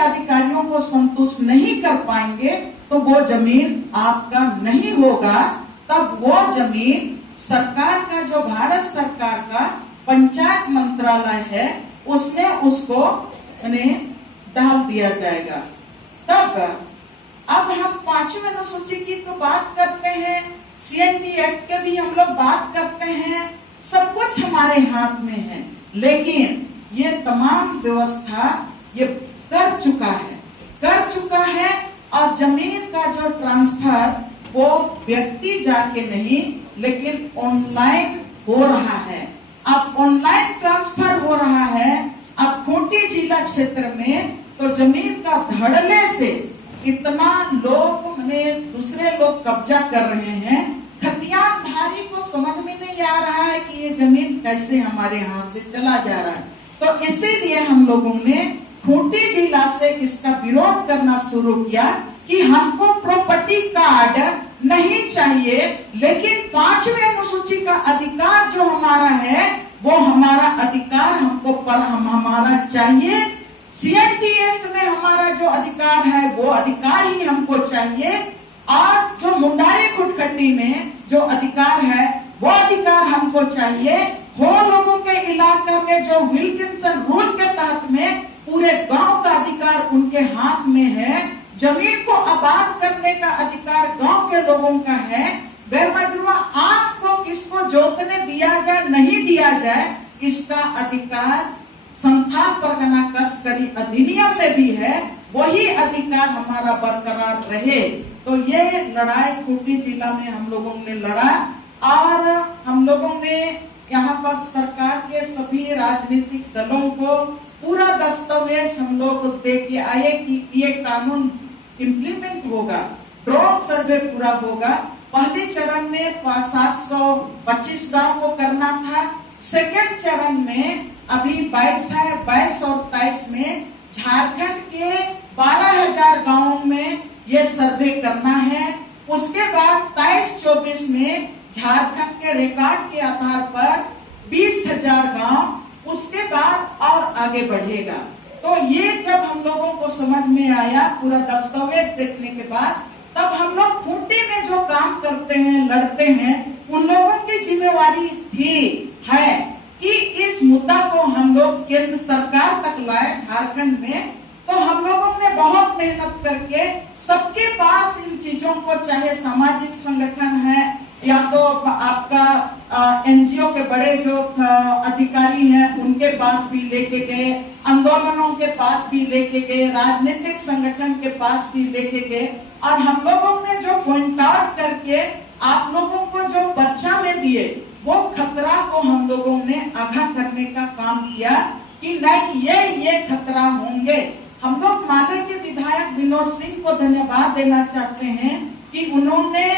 अधिकारियों को संतुष्ट नहीं कर पाएंगे तो वो जमीन आपका नहीं होगा। तब वो जमीन सरकार का, जो भारत सरकार का पंचायत मंत्रालय है, उसमें उसको डाल दिया जाएगा। तब अब हम 5वीं अनुसूची की तो बात करते हैं, CNT एक्ट के भी हम लोग बात करते हैं, सब कुछ हमारे हाथ में है, लेकिन ये तमाम व्यवस्था ये कर चुका है और जमीन का जो ट्रांसफर वो व्यक्ति जाके नहीं लेकिन ऑनलाइन हो रहा है। अब ऑनलाइन ट्रांसफर हो रहा है। अब खूंटी जिला क्षेत्र में तो जमीन का धड़ल्ले से इतना लोग दूसरे लोग कब्जा कर रहे हैं, खतियानधारी को समझ में नहीं आ रहा है कि ये जमीन कैसे हमारे हाथ से चला जा रहा है। तो इसीलिए हम लोगों ने खूंटी जिला से इसका विरोध करना शुरू किया कि हमको प्रॉपर्टी कार्ड नहीं चाहिए, लेकिन 5वीं अनुसूची का अधिकार जो हमारा है वो हमारा अधिकार हमको हमारा चाहिए। CNT एक्ट में हमारा जो अधिकार है वो अधिकार ही हमको चाहिए, और जो मुंडारी खुटखटी में जो अधिकार है वो अधिकार हमको चाहिए। हो लोगों के इलाका में जो विल्किंसन रूल के तहत में पूरे गांव का अधिकार उनके हाथ में है। जमीन को आबाद करने का अधिकार गांव के लोगों का है। बेमजरूआ आग को किसको जोतने दिया जाए नहीं दिया जाए, इसका अधिकार संथाल परगना तस्करी अधिनियम में भी है। वही अधिकार हमारा बरकरार रहे। तो ये लड़ाई खूंटी जिला में हम लोगों ने लड़ा, और हम लोगों ने यहाँ पर सरकार के सभी राजनीतिक दलों को पूरा दस्तावेज हम लोग दे के आए कि ये कानून इम्प्लीमेंट होगा, ड्रोन सर्वे पूरा होगा। पहले चरण में 725 गांव को करना था। सेकेंड चरण में अभी 22 है, 22 और 23 में झारखंड के 12,000 गांवों में ये सर्वे करना है। उसके बाद 23-24 में झारखंड के रिकॉर्ड के आधार पर 20,000 गांव, उसके बाद और आगे बढ़ेगा। तो ये जब हम लोगों को समझ में आया पूरा दस्तावेज देखने के बाद, तब हम लोग खूंटी में जो काम करते हैं, लड़ते हैं, उन लोगों की जिम्मेवारी भी है कि इस मुद्दा को हम लोग केंद्र सरकार तक लाए झारखंड में। तो हम लोगों ने बहुत मेहनत करके सबके पास इन चीजों को, चाहे सामाजिक संगठन है या तो आपका NGO के बड़े जो अधिकारी हैं उनके पास भी लेके गए, आंदोलनों के पास भी लेके गए, राजनीतिक संगठन के पास भी लेके गए, और हम लोगों ने जो पॉइंट आउट करके आप लोगों को जो पर्चा में दिए वो खतरा को हम लोगों ने आगाह करने का काम किया कि नहीं ये खतरा होंगे। हम लोग माले के विधायक विनोद सिंह को धन्यवाद देना चाहते हैं कि उन्होंने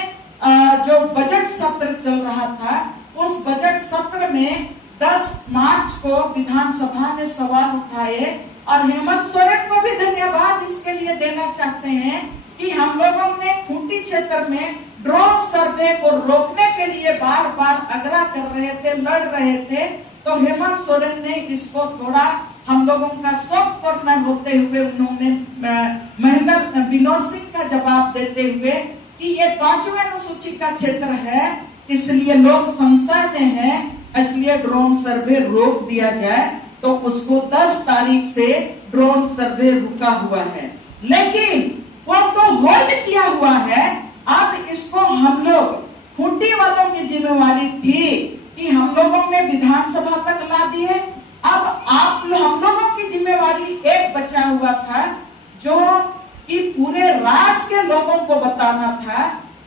जो बजट सत्र चल रहा था, उस बजट सत्र में 10 मार्च को विधानसभा में सवाल उठाए, और हेमंत सोरेन को भी धन्यवाद इसके लिए देना चाहते हैं कि हम लोगों ने खूंटी क्षेत्र में ड्रोन सर्वे को रोकने के लिए बार बार आग्रह कर रहे थे, लड़ रहे थे। तो हेमंत सोरेन ने इसको थोड़ा हम लोगों का सॉफ्ट कॉर्नर होते हुए उन्होंने महेंद्र विनोद सिंह का जवाब देते हुए कि ये 5वीं अनुसूची का क्षेत्र है, इसलिए लोग संशय में है, इसलिए ड्रोन सर्वे रोक दिया जाए। तो उसको 10 तारीख से ड्रोन सर्वे रुका हुआ है, लेकिन वो तो होल्ड किया हुआ है। अब इसको हम लोग, खूंटी वालों की जिम्मेवारी थी कि हम लोगों ने विधानसभा तक ला दी है। अब हम लोगों की जिम्मेवारी एक बचा हुआ था, जो कि पूरे राज्य के लोगों को बताना था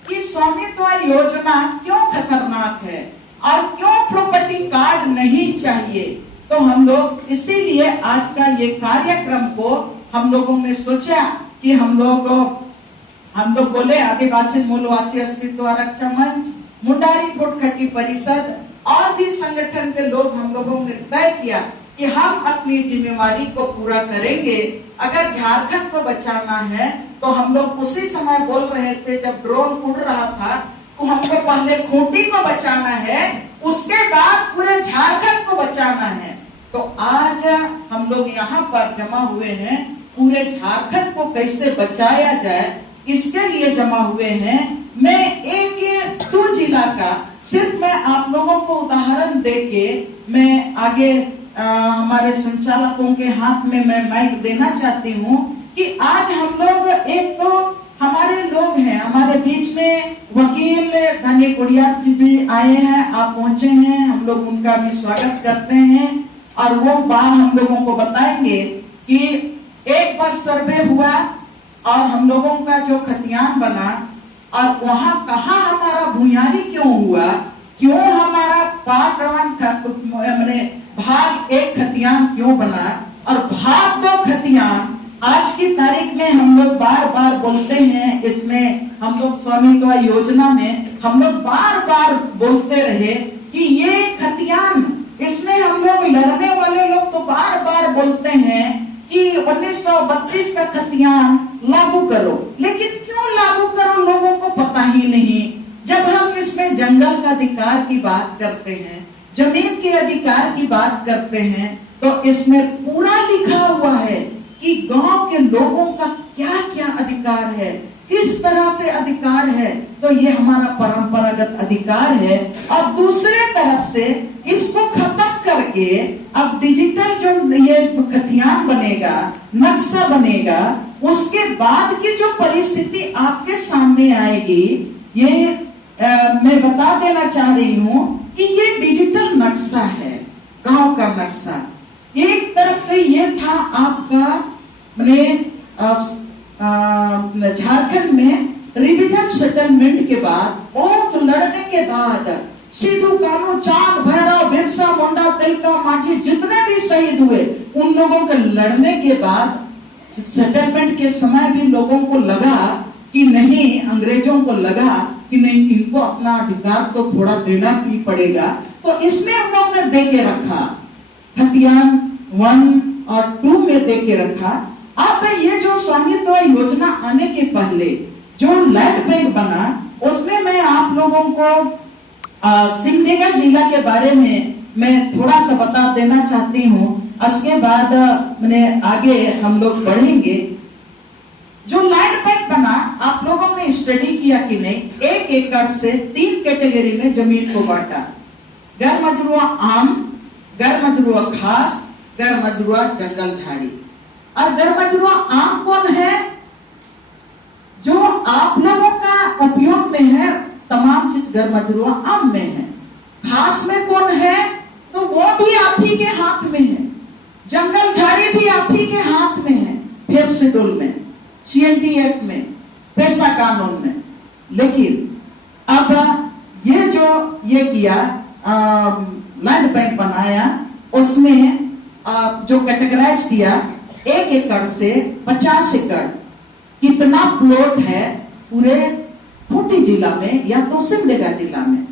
कि स्वामित्व योजना क्यों खतरनाक है और क्यों प्रॉपर्टी कार्ड नहीं चाहिए। तो हम लोग इसीलिए आज का ये कार्यक्रम को हम लोगों ने सोचा कि हम लोग बोले आदिवासी मूलवासी अस्तित्व आरक्षण मंच, मुंडारी खुटखटी परिषद और भी संगठन के लोग हम लोगों ने तय किया कि हम अपनी जिम्मेवारी को पूरा करेंगे। अगर झारखंड को बचाना है तो हम लोग उसी समय बोल रहे थे जब ड्रोन उड़ रहा था, तो हमको पहले खूंटी को बचाना है, उसके बाद पूरे झारखंड को बचाना है। तो आज हम लोग यहाँ पर जमा हुए हैं पूरे झारखंड को कैसे बचाया जाए, इसके लिए जमा हुए हैं। मैं एक दो जिला का सिर्फ मैं आप लोगों को उदाहरण देके मैं आगे हमारे संचालकों के हाथ में मैं माइक देना चाहती हूँ कि आज हम लोग एक तो हमारे लोग हैं, हमारे बीच में वकील धनी गुड़िया जी भी आए हैं, आप पहुंचे हैं, हम लोग उनका भी स्वागत करते हैं और वो बात हम लोगों को बताएंगे कि एक बार सर्वे हुआ और हम लोगों का जो खतियान बना और वहां कहा हमारा भूयारी क्यों हुआ, क्यों हमारा पार्ट 1 मैंने भाग 1 खतियान क्यों बना और भाग 2 खतियान आज की तारीख में हम लोग बार बार बोलते हैं। इसमें हम लोग स्वामित्व योजना में हम लोग बार बार बोलते रहे कि ये खतियान, इसमें हम लोग लड़ने वाले लोग तो बार बार बोलते हैं कि 1932 का खतियान लागू करो, लेकिन क्यों लागू करो लोगों को पता ही नहीं। जब हम इसमें जंगल का अधिकार की बात करते हैं, जमीन के अधिकार की बात करते हैं, तो इसमें पूरा लिखा हुआ है कि गांव के लोगों का क्या क्या अधिकार है, किस तरह से अधिकार है। तो ये हमारा परंपरागत अधिकार है। और दूसरे तरफ से इसको खत्म करके अब डिजिटल जो ये खतियान बनेगा, नक्शा बनेगा, उसके बाद की जो परिस्थिति आपके सामने आएगी, ये मैं बता देना चाह रही हूँ कि ये डिजिटल नक्शा है, गांव का नक्शा। एक तरफ से ये था आपका झारखंड में रिविजन सेटलमेंट के बाद, बहुत लड़ने के बाद, सिद्धू कान्हू, चांद भैरव, बिरसा मुंडा, तिलका मांझी जितने भी शहीद हुए, उन लोगों के लड़ने के बाद सेटलमेंट के समय भी लोगों को लगा कि नहीं, अंग्रेजों को लगा कि नहीं, इनको अपना अधिकार तो थोड़ा देना ही पड़ेगा। तो इसमें हम लोग ने दे के रखा, खतियान 1 और 2 में दे के रखा। अब ये जो स्वामित्व योजना आने के पहले जो लैंड बैंक बना, उसमें मैं आप लोगों को सिमडेगा जिला के बारे में मैं थोड़ा सा बता देना चाहती हूँ। उसके बाद मैंने आगे हम लोग बढ़ेंगे। जो लैंड बैंक बना, आप लोगों ने स्टडी किया कि नहीं, 1 एकड़ से 3 कैटेगरी में जमीन को बांटा, गैर मजरूआ आम, गैर मजरूआ खास, गैर मजरूआ जंगल झाड़ी। और गैर मजरूआ आम कौन है? जो आप लोगों का उपयोग में है, तमाम चीज गैर मजरूआ आम में है। खास में कौन है? तो वो भी आप ही के हाथ में है। जंगल झाड़ी भी आप ही के हाथ में है, 5th शेड्यूल में, CNT एक्ट में, पेशा कानून में। लेकिन अब ये जो ये किया, लैंड बैंक बनाया, उसमें जो कैटेगराइज किया, 1 एकड़ से 50 एकड़ कितना प्लॉट है पूरे खूंटी जिला में या तो सिमडेगा जिला में।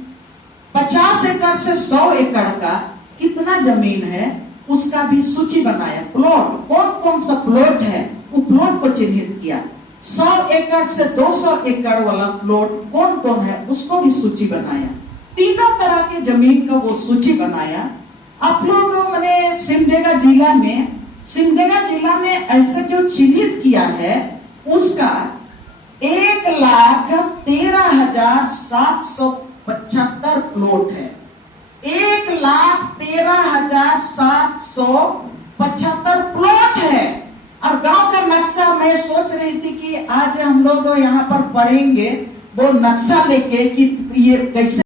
50 एकड़ से 100 एकड़ का कितना जमीन है, उसका भी सूची बनाया। प्लॉट कौन कौन सा प्लॉट है, वो प्लॉट को चिन्हित किया। 100 एकड़ से 200 एकड़ वाला प्लॉट कौन कौन है, उसको भी सूची बनाया। तीनों तरह के जमीन का वो सूची बनाया। आप लोग मैंने सिमडेगा जिला में ऐसे जो चिन्हित किया है, उसका 1,13,775 प्लॉट है। 1,13,775 प्लॉट है। और गांव का नक्शा मैं सोच रही थी कि आज हम लोग यहाँ पर पढ़ेंगे वो नक्शा लेके कि ये कैसे